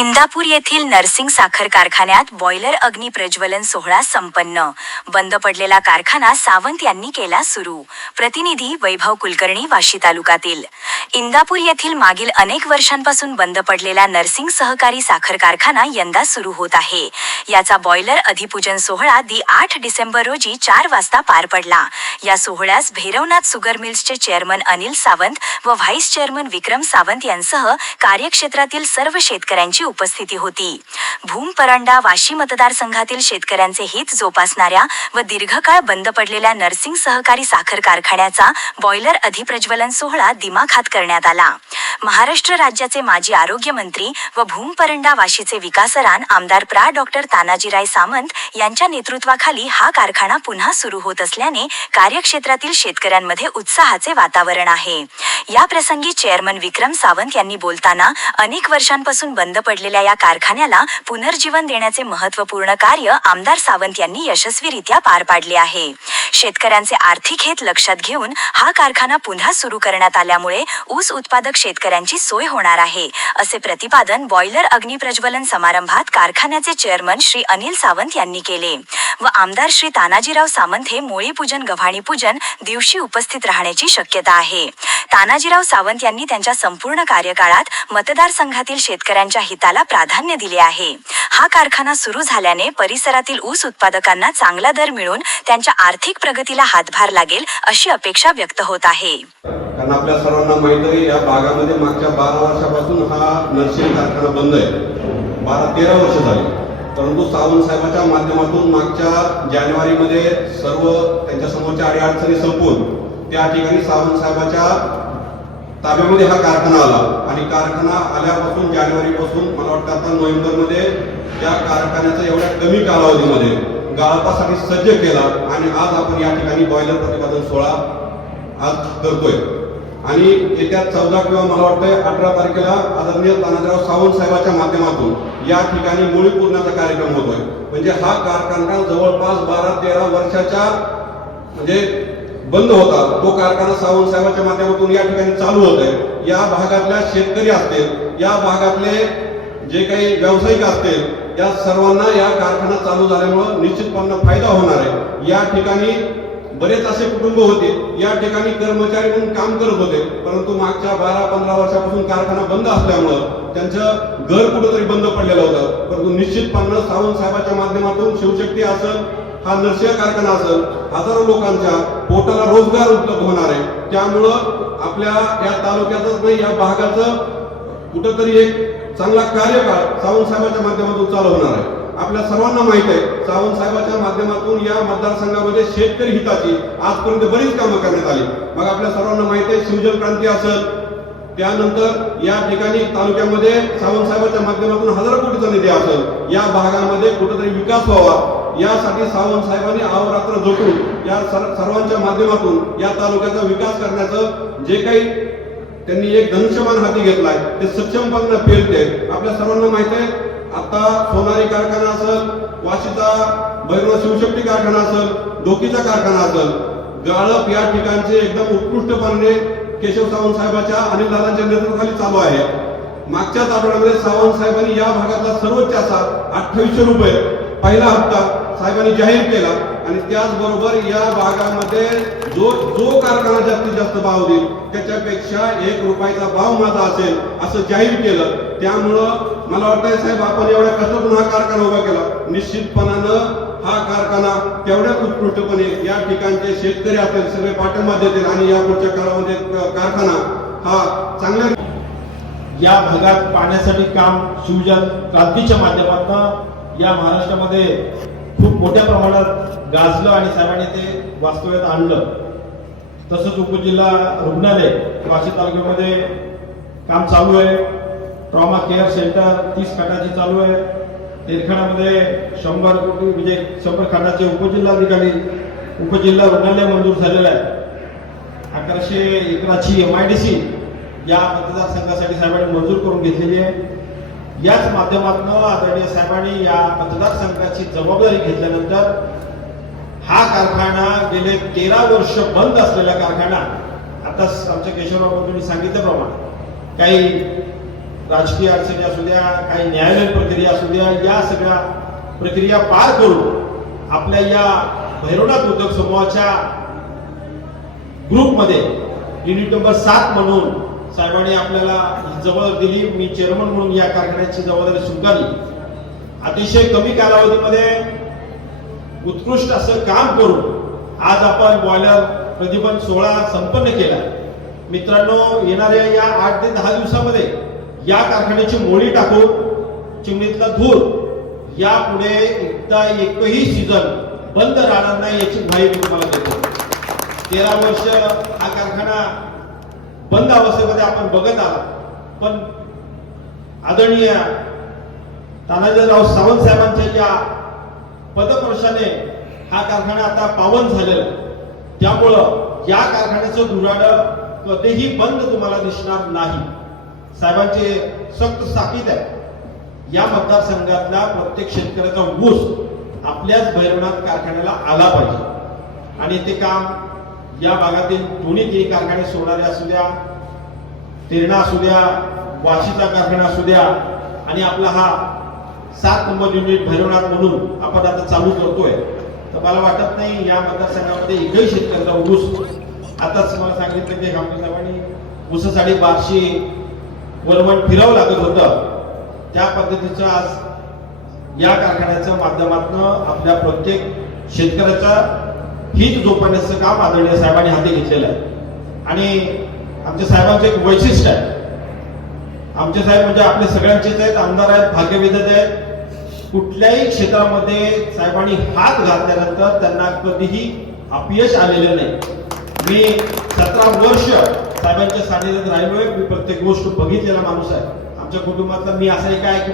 इंदापूर येथील नर्सिंग साखर कारखान्यात बॉयलर अग्नी प्रज्वलन सोहळा संपन्न. बंद पडलेला कारखाना सावंत यांनी केला सुरू. प्रतिनिधी वैभव कुलकर्णी वाशी तालुक्यातील इंदापूर येथील मागील अनेक वर्षांपासून बंद पडलेला नर्सिंग सहकारी साखर कारखाना यंदा सुरू होत आहे. याचा बॉयलर अधिपूजन सोहळा दि आठ डिसेंबर रोजी चार वाजता पार पडला. या सोहळ्यास भैरवनाथ सुगर मिल्सचे चेअरमन अनिल सावंत व व्हाईस चेअरमन विक्रम सावंत यांसह कार्यक्षेत्रातील सर्व शेतकऱ्यांची उपस्थिती होती. भूम परंडा वाशी मतदारसंघातील शेतकऱ्यांचे हित जोपासणाऱ्या व दीर्घकाळ बंद पडलेल्या नर्सिंग सहकारी साखर कारखान्याचा बॉयलर अधिप्रज्वलन सोहळा दिमाखात करण्यात आला. महाराष्ट्र राज्याचे माजी आरोग्यमंत्री व भूम परंडा वाशीचे विकासरान आमदार प्रा. डॉक्टर तानाजीराय सामंत यांच्या नेतृत्वाखाली हा कारखाना पुन्हा सुरू होत असल्याने कार्यक्षेत्रातील शेतकऱ्यांमध्ये उत्साहाचे वातावरण आहे. या प्रसंगी चेअरमन विक्रम सावंत यांनी बोलताना अनेक वर्षांपासून बंद पडलेल्या या कारखान्याला पुनर्जीवन देण्याचे महत्त्वपूर्ण कार्य आमदार सावंत यांनी यशस्वीरित्या पार पाडले आहे. शेतकऱ्यांचे आर्थिक हित लक्षात घेऊन हा कारखाना पुन्हा सुरू करण्यात आल्यामुळे ऊस उत्पादक शेतकऱ्यांची सोय होणार आहे असे प्रतिपादन बॉयलर अग्निप्रज्वलन समारंभात कारखान्याचे चेअरमन श्री अनिल सावंत यांनी केले. व आमदार श्री तानाजीराव सावंत हे मोळी पूजन गव्हाणी पूजन दिवशी उपस्थित राहण्याची शक्यता आहे. तानाजीराव सावंत यांनी त्यांच्या संपूर्ण कार्यकाळात मतदारसंघातील शेतकऱ्यांच्या हिताला प्राधान्य दिले आहे. हा कारखाना सुरू झाल्याने परिसरातील ऊस उत्पादकांना चांगला दर मिळून त्यांच्या आर्थिक प्रगतीला हातभार लागेल अशी अपेक्षा व्यक्त होत आहे. कारण आपल्या सर्वांना माहीत आहे या भागामध्ये मागच्या बारा वर्षापासून हा नर्सिंग कारखाना बंद आहे. बारा तेरा वर्ष झाली. परंतु सावंत साहेबांच्या माध्यमातून मागच्या जानेवारीमध्ये सर्व त्यांच्या समोरच्या अडीअडचणी संपून त्या ठिकाणी सावंत साहेबांच्या ताब्यामध्ये हा कारखाना आला. आणि कारखाना आल्यापासून जानेवारीपासून मला वाटतं आता नोव्हेंबरमध्ये या कारखान्याचा एवढ्या कमी कालावधीमध्ये गाळपासाठी सज्ज केला आणि आज आपण या ठिकाणी बॉयलर प्रतिपादन सोहळा आज करतोय आणि येत्या चौदा किंवा मला वाटतं अठरा तारखेला आदरणीय तानाजीराव सावंत साहेबाच्या माध्यमातून या ठिकाणी मुळी पूर्णाचा कार्यक्रम होतोय. म्हणजे हा कारखाना जवळपास बारा तेरा वर्षाच्या म्हणजे बंद होता. तो कारखाना सावंत साहेबाच्या माध्यमातून या ठिकाणी चालू होत आहे या भागातल्या शेतकरी असतील या भागातले जे काही व्यावसायिक असतील या सर्वांना या कारखाना चालू झाल्यामुळं निश्चितपणे फायदा होणार आहे. या ठिकाणी बरेच असे कुटुंब होते या ठिकाणी कर्मचारी म्हणून काम करत होते परंतु मागच्या बारा पंधरा वर्षापासून कारखाना बंद असल्यामुळं त्यांचं घर कुठंतरी बंद पडलेलं होतं. परंतु निश्चितपणे सावंत साहेबाच्या माध्यमातून शिवशक्ती असेल हा नरसिंह कारखाना असेल हजारो लोकांच्या पोटाला रोजगार उपलब्ध होणार आहे. त्यामुळं आपल्या या तालुक्यातच नाही या भागाचं कुठंतरी एक चांगला कार्यकाळ सावंत साहेबाच्या माध्यमातून चालू होणार आहे. आपल्या सर्वांना माहीत आहे सावंत साहेबाच्या माध्यमातून या मतदारसंघामध्ये शेतकरी हिताची आजपर्यंत बरीच कामं करण्यात आली. मग आपल्या सर्वांना माहीत आहे शिवजल क्रांती असेल त्यानंतर या ठिकाणी तालुक्यामध्ये सावंत साहेबांच्या माध्यमातून हजारो कोटीचा निधी असेल या भागामध्ये कुठेतरी विकास व्हावा यासाठी सावंत साहेबांनी अहोरात्र झोपून या सर्वांच्या माध्यमातून या तालुक्याचा विकास करण्याचं जे काही त्यांनी एक धनुष्यमान हाती घेतलाय ते सक्षमपणे पेलते आपल्या सर्वांना माहिती आहे आता सोनारी कारखाना असेल वाशीचा बैरो शिवशक्ती कारखाना असेल डोकीचा कारखाना असेल गाळप या ठिकाणचे एकदम उत्कृष्टपणे केशव सावंत साहेबांच्या अनिल दादांच्या नेतृत्वाखाली चालू आहे. मागच्याच आठवड्यामध्ये सावंत साहेबांनी या भागातला सर्वोच्च असा अठ्ठावीसशे रुपये पहिला हप्ता साहेबांनी जाहीर केला आणि त्याचबरोबर या भागामध्ये जो जो कारखाना जास्तीत जास्त भाव देईल त्याच्यापेक्षा एक रुपयाचा भाव माझा असेल असं जाहीर केलं. त्यामुळं मला वाटतंय साहेब आपण एवढ्या कष्टातून हा कारखाना उभा केला. निश्चितपणानं हा कारखाना तेवढ्या उत्कृष्टपणे या ठिकाणचे शेतकरी असेल सगळे पाठिंबा देतील आणि या पुढच्या काळामध्ये कारखाना हा चांगल्या या भागात पाण्यासाठी काम शिवजल क्रांतीच्या माध्यमातून या महाराष्ट्रामध्ये खूप मोठ्या प्रमाणात गाजलं आणि साहेबांनी ते वास्तव्यात आणलं. तसंच उपजिल्हा रुग्णालय वाशी तालुक्यामध्ये काम चालू आहे. ट्रॉमा केअर सेंटर तीस खाटाची चालू आहे. तेरखाण्यामध्ये शंभर कोटी म्हणजे शंभर खाटाचे उपजिल्हाधिकारी उपजिल्हा रुग्णालय मंजूर झालेलं आहे. अकराशे एकराची एम आय डी सी या मतदारसंघासाठी साहेबांनी मंजूर करून घेतलेली आहे. याच माध्यमातून आदरणीय साहेबांनी या मतदारसंघाची जबाबदारी घेतल्यानंतर हा कारखाना गेले तेरा वर्ष बंद असलेला कारखाना आता आमच्या केशवराव बंधूंनी सांगितल्याप्रमाणे काही राजकीय अडचणी असू द्या काही न्यायालयीन प्रक्रिया असू द्या या सगळ्या प्रक्रिया पार करून आपल्या या भैरवनाथ उद्योग समूहाच्या ग्रुपमध्ये युनिट नंबर सात म्हणून साहेबांनी आपल्याला जबाबदारी दिली. मी चेअरमन म्हणून या कारखान्याची जबाबदारी स्वीकारली. अतिशय कमी कालावधीमध्ये उत्कृष्ट असं काम करून आज आपण बॉयलर प्रतिबंध सोहळा संपन्न केला. मित्रांनो येणाऱ्या या आठ ते दहा दिवसामध्ये या कारखान्याची मोडी टाकून चिमणीतला धूर यापुढे एकदा एकही सीझन बंद राहणार नाही याची ग्वाही तुम्हाला देतो. तेरा वर्ष हा कारखाना बंद अवस्थेमध्ये आपण बघत आहात. पण आदरणीय तानाजीराव सावंत साहेबांच्या या पदप्रशाने हा कारखाना आता पावन झालेला त्यामुळं या कारखान्याचं धुराड कधीही बंद तुम्हाला दिसणार नाही. साहेबांचे सक्त ताकीद आहे. या मतदारसंघातला प्रत्येक शेतकऱ्याचा ऊस आपल्याच भैरवनाथ कारखान्याला आला पाहिजे. आणि ते काम या भागातील दोन्ही तिन्ही कारखाने सोडणारे असू द्या तेरणा असू द्या वाशीचा कारखाना असू द्या आणि आपला हा सात नंबर युनिट भैरवनाथ म्हणून आपण आता चालू करतोय. तर मला वाटत नाही या मतदारसंघामध्ये एकही शेतकऱ्याचा ऊस आताच मला सांगितलं की गामगे साहेबांनी ऊसासाठी बारशे वरवण फिरावं लागत होतं. त्या पद्धतीचं आज या कारखान्याच्या माध्यमातून आपल्या प्रत्येक शेतकऱ्याचा हित जोपासण्याचं काम आदरणीय साहेबांनी हाती घेतलेलं आहे. आणि आमच्या साहेबांचं एक वैशिष्ट्य आहे. आमचे साहेब म्हणजे आपले सगळ्यांचेच आहेत आमदार आहेत भाग्यविधत आहेत. कुठल्याही क्षेत्रामध्ये साहेबांनी हात घातल्यानंतर त्यांना कधीही अपयश आलेलं नाही. मी सतरा वर्ष साहेबांच्या सानिध्यात राहिलोय. मी प्रत्येक गोष्ट बघितलेला माणूस आहे. आमच्या कुटुंबातला मी असं एक आहे की